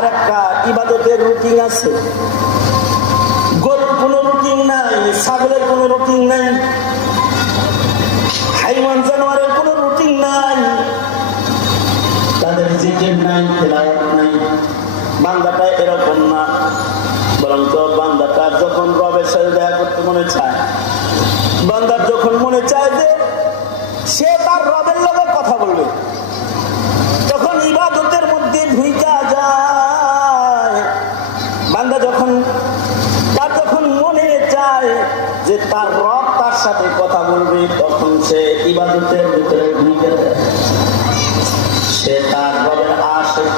তার একটা ইবাদতের রুটিন আছে। গরুর কোনো রুটিন নাই, ছাগলের কোনো রুটিন নাই, হাইওয়ান জানোয়ারের কোনো রুটিন নাই, তাদের জিকির নাই, তেলাওয়াত নাই। বান্দাটা এরকম না, বরং তো বান্দাটা যখন রবের সাথে দেখা করতে মনে চায়, বান্দার যখন মনে চায় যে সে তার রবের লগে কথা বলবে, তখন ইবাদতের মধ্যে ঢুইকা যায়। বান্দা যখন মনে চায় যে তার রব তার সাথে কথা বলবে, তখন সে ইবাদতের ভিতরে ঢুকে যায়, সে তার রবের আশিক।